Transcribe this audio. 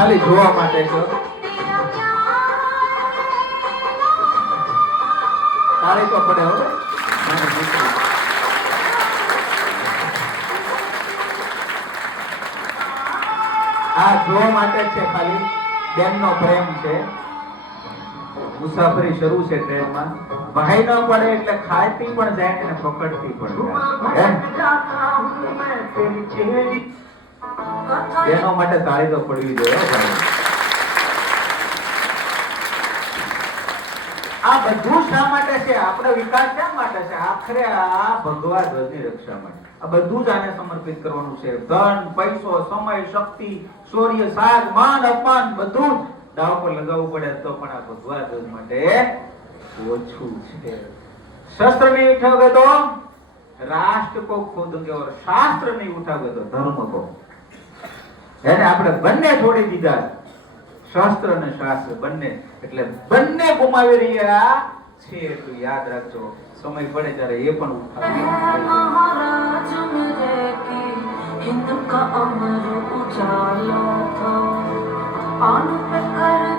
ખાલી જોવા માટે છો. તાળી તો પડે હો. આ જોવા માટે છે, ખાલી બેનનો પ્રેમ છે. મુસાફરી શરૂ છે ટ્રેનમાં. ભાઈ ન પડે એટલે ખાતી પણ જાય ને પકડતી પણ જાય. એનો માટે તાળી તો પડવી જોઈએ ભાઈ. આ બધું શા માટે છે? આપણો વિકાસ શા માટે છે? આખરે આ ભગવા ધ્વજની રક્ષા માટે. આ બધું જ આને સમર્પિત કરવાનું છે. ધન, પૈસો, સમય, શક્તિ, શૌર્ય, સાજ, માન, અપમાન બધું દાવ પર લગાવવું પડે તો પણ આ ભગવા ધ્વજ માટે ઓછું છે. શસ્ત્ર નહીં ઉઠાવે તો રાષ્ટ્ર કો ખોદેંગે ઓર શાસ્ત્ર નહીં ઉઠાવે તો ધર્મ કો. એને આપણે બંને છોડી દીધા, શાસ્ત્ર અને શાસ્ત્ર બંને. એટલે બંને ગુમાવી રહ્યા છે એટલું યાદ રાખજો. સમય પડે ત્યારે એ પણ ઉઠાવે. हिंद का अमर उजाला था आन पे कर